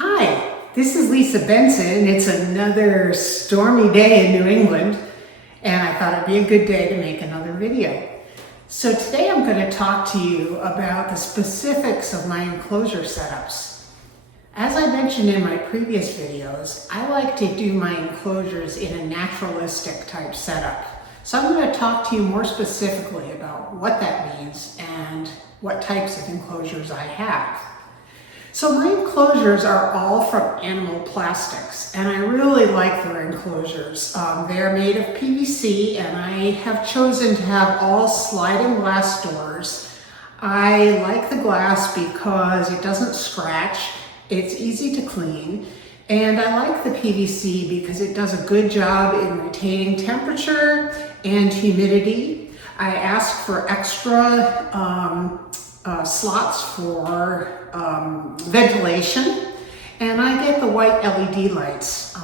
Hi, this is Lisa Benson. It's another stormy day in New England, and I thought it'd be a good day to make another video. So today I'm going to talk to you about the specifics of my enclosure setups. As I mentioned in my previous videos, I like to do my enclosures in a naturalistic type setup. So I'm going to talk to you more specifically about what that means and what types of enclosures I have. So my enclosures are all from animal plastics, and I really like their enclosures. They're made of PVC, and I have chosen to have all sliding glass doors. I like the glass because it doesn't scratch, it's easy to clean, and I like the PVC because it does a good job in retaining temperature and humidity. I asked for extra slots for ventilation, and I get the white LED lights,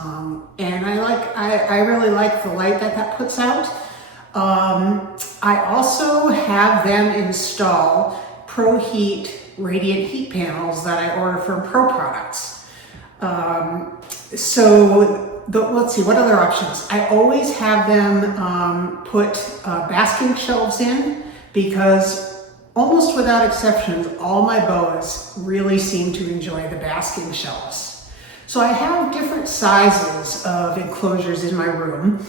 and I really like the light that puts out. I also have them install ProHeat radiant heat panels that I order from Pro Products. Let's see, what other options? I always have them put basking shelves in because almost without exceptions, all my boas really seem to enjoy the basking shelves. So I have different sizes of enclosures in my room.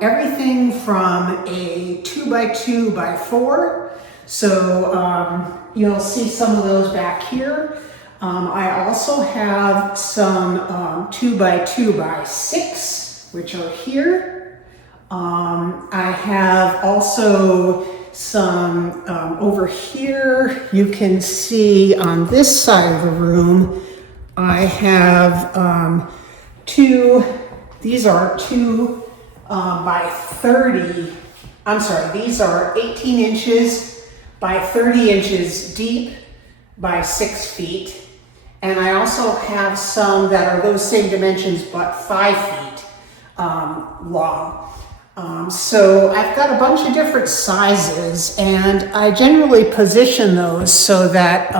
Everything from a 2x2x4. So you'll see some of those back here. I also have some 2x2x6, which are here. I have also some over here. You can see on this side of the room, I have these are 2 by 30, I'm sorry, these are 18 inches by 30 inches deep by 6 feet. And I also have some that are those same dimensions, but 5 feet long. So I've got a bunch of different sizes, and I generally position those so that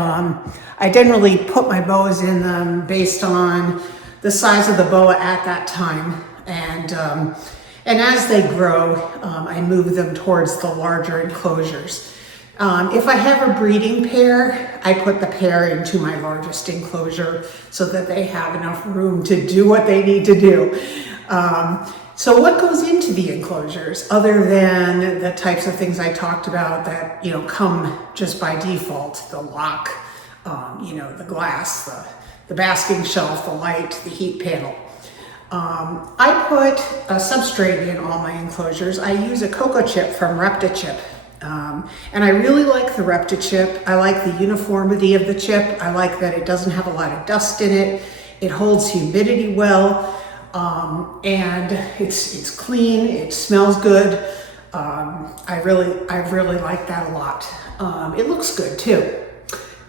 I generally put my boas in them based on the size of the boa at that time. And as they grow, I move them towards the larger enclosures. If I have a breeding pair, I put the pair into my largest enclosure so that they have enough room to do what they need to do. So what goes into the enclosures other than the types of things I talked about that, come just by default, the lock, the glass, the basking shelf, the light, the heat panel. I put a substrate in all my enclosures. I use a cocoa chip from ReptiChip. And I really like the ReptiChip. I like the uniformity of the chip. I like that it doesn't have a lot of dust in it. It holds humidity well. And it's clean, it smells good. I really like that a lot. It looks good too.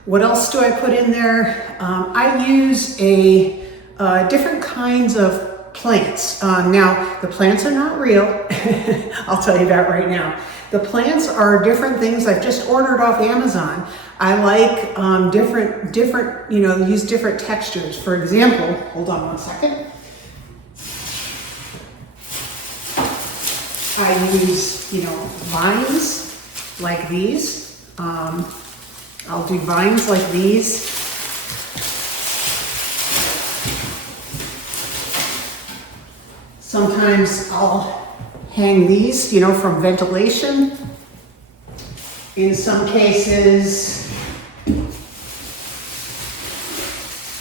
What else do I put in there? I use different kinds of plants. Now, the plants are not real. I'll tell you that right now. The plants are different things I've just ordered off Amazon. I like different, use different textures. For example, hold on one second. I use, vines like these. I'll do vines like these. Sometimes I'll hang these, from ventilation. In some cases,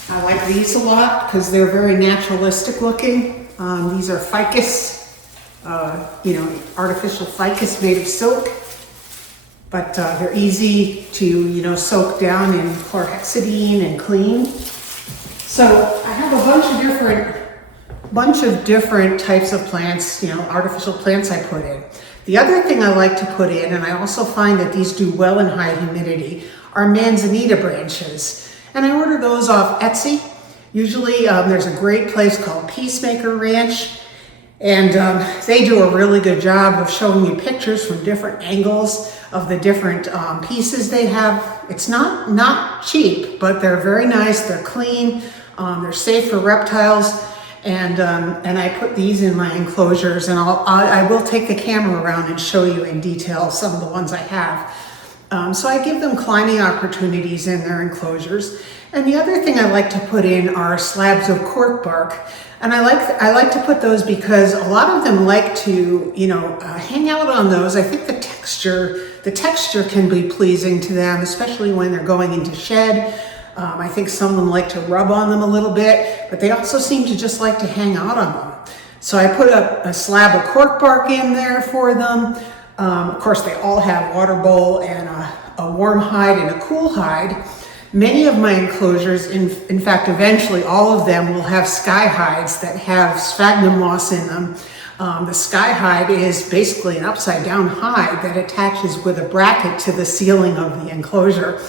I like these a lot because they're very naturalistic looking. These are ficus. Artificial ficus made of silk, but they're easy to, soak down in chlorhexidine and clean. So I have a bunch of different types of plants, artificial plants I put in. The other thing I like to put in, and I also find that these do well in high humidity, are manzanita branches. And I order those off Etsy. Usually there's a great place called Peacemaker Ranch. And they do a really good job of showing you pictures from different angles of the different pieces they have. It's not cheap, but they're very nice. They're clean. They're safe for reptiles, and I put these in my enclosures, and I will take the camera around and show you in detail some of the ones I have. So I give them climbing opportunities in their enclosures. And the other thing I like to put in are slabs of cork bark. And I like to put those because a lot of them like to, hang out on those. I think the texture can be pleasing to them, especially when they're going into shed. I think some of them like to rub on them a little bit, but they also seem to just like to hang out on them. So I put a slab of cork bark in there for them. Of course, they all have water bowl and a warm hide and a cool hide. Many of my enclosures, in fact, eventually all of them will have sky hides that have sphagnum moss in them. The sky hide is basically an upside down hide that attaches with a bracket to the ceiling of the enclosure.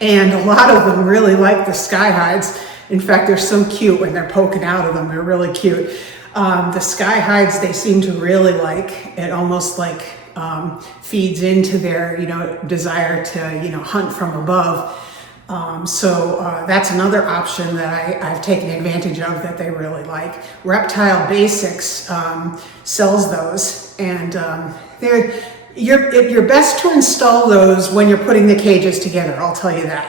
And a lot of them really like the sky hides. In fact, they're so cute when they're poking out of them. They're really cute. The sky hides, they seem to really like. It almost like feeds into their, desire to, hunt from above. So that's another option that I've taken advantage of that they really like. Reptile Basics sells those, and you're best to install those when you're putting the cages together, I'll tell you that.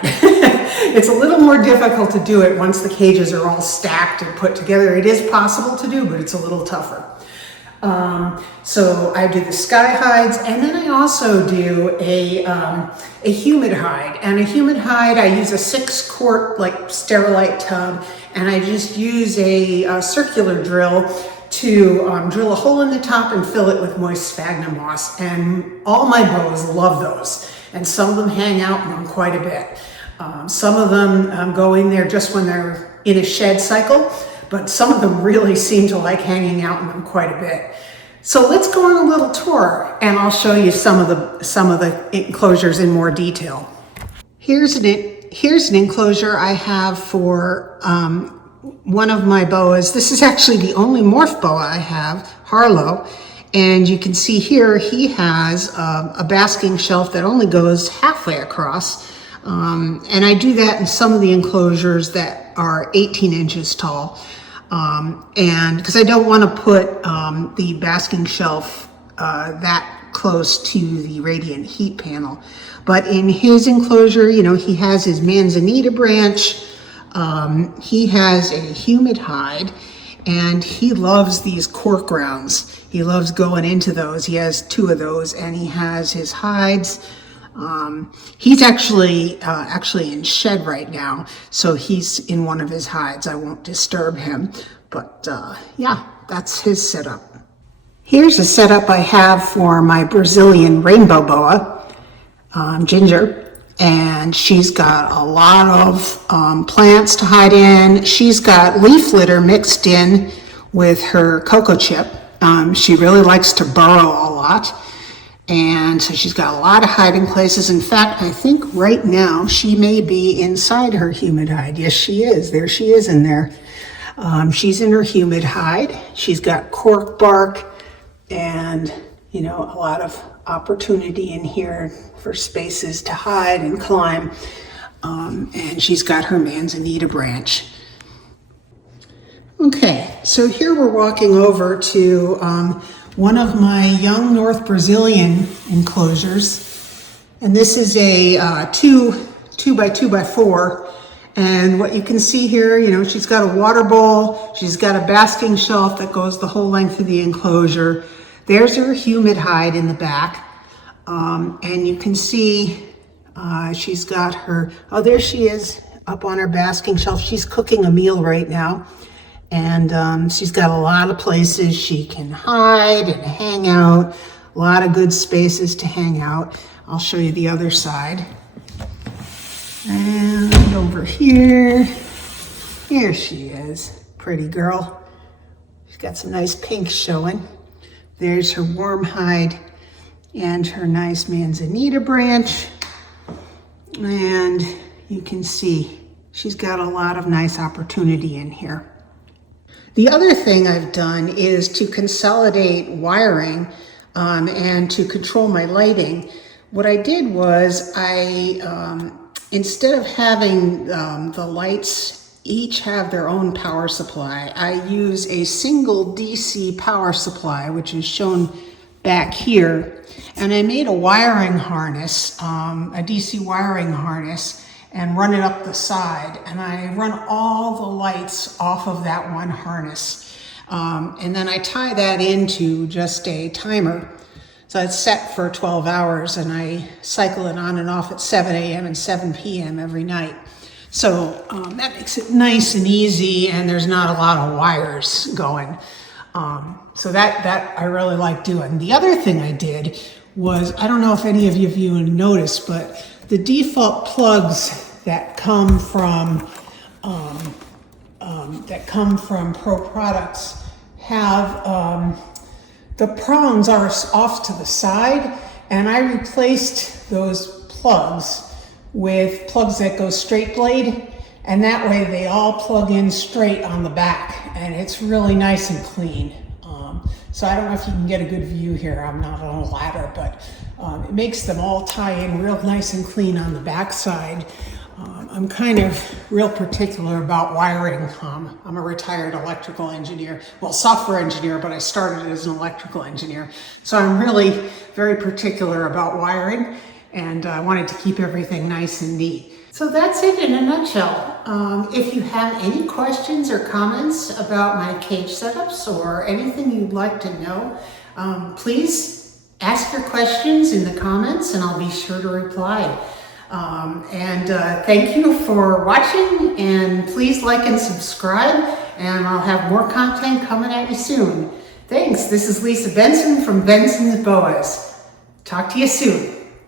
It's a little more difficult to do it once the cages are all stacked and put together. It is possible to do, but it's a little tougher. So I do the sky hides, and then I also do a humid hide. And a humid hide, I use a 6-quart like Sterilite tub, and I just use a circular drill to drill a hole in the top and fill it with moist sphagnum moss. And all my boas love those, and some of them hang out in them quite a bit. Some of them go in there just when they're in a shed cycle, but some of them really seem to like hanging out in them quite a bit. So let's go on a little tour, and I'll show you some of the enclosures in more detail. Here's an enclosure I have for one of my boas. This is actually the only morph boa I have, Harlow, and you can see here he has a basking shelf that only goes halfway across, and I do that in some of the enclosures that are 18 inches tall. And because I don't want to put the basking shelf that close to the radiant heat panel. But in his enclosure, he has his manzanita branch, he has a humid hide, and he loves these cork rounds. He loves going into those. He has 2 of those, and he has his hides. He's actually in shed right now, so he's in one of his hides. I won't disturb him, but yeah, that's his setup. Here's a setup I have for my Brazilian rainbow boa, Ginger, and she's got a lot of plants to hide in. She's got leaf litter mixed in with her cocoa chip. She really likes to burrow a lot. And so she's got a lot of hiding places. In fact, I think right now she may be inside her humid hide. Yes, she is. There she is in there. She's in her humid hide. She's got cork bark and, a lot of opportunity in here for spaces to hide and climb. And she's got her manzanita branch. Okay, so here we're walking over to one of my young North Brazilian enclosures, and this is a 2 by 2 by 4. And what you can see here, she's got a water bowl, she's got a basking shelf that goes the whole length of the enclosure. There's her humid hide in the back, and you can see she's got her, there she is up on her basking shelf. She's cooking a meal right now. And she's got a lot of places she can hide and hang out, a lot of good spaces to hang out. I'll show you the other side. And over here she is, pretty girl. She's got some nice pinks showing. There's her warm hide and her nice manzanita branch. And you can see she's got a lot of nice opportunity in here. The other thing I've done is to consolidate wiring and to control my lighting. What I did was I, instead of having the lights each have their own power supply. I use a single DC power supply, which is shown back here. And I made a wiring harness, a DC wiring harness, and run it up the side. And I run all the lights off of that one harness. And then I tie that into just a timer. So it's set for 12 hours and I cycle it on and off at 7 a.m. and 7 p.m. every night. So that makes it nice and easy, and there's not a lot of wires going. So that I really like doing. The other thing I did was, I don't know if any of you noticed, but the default plugs that come from Pro Products have the prongs are off to the side, and I replaced those plugs with plugs that go straight blade, and that way they all plug in straight on the back, and it's really nice and clean. So I don't know if you can get a good view here. I'm not on a ladder, but it makes them all tie in real nice and clean on the back side. I'm kind of real particular about wiring. I'm a retired electrical engineer, well, software engineer, but I started as an electrical engineer. So I'm really very particular about wiring, and I wanted to keep everything nice and neat. So that's it in a nutshell. If you have any questions or comments about my cage setups or anything you'd like to know, please ask your questions in the comments and I'll be sure to reply. Thank you for watching, and please like and subscribe, and I'll have more content coming at you soon. Thanks. This is Lisa Benson from Benson's Boas. Talk to you soon.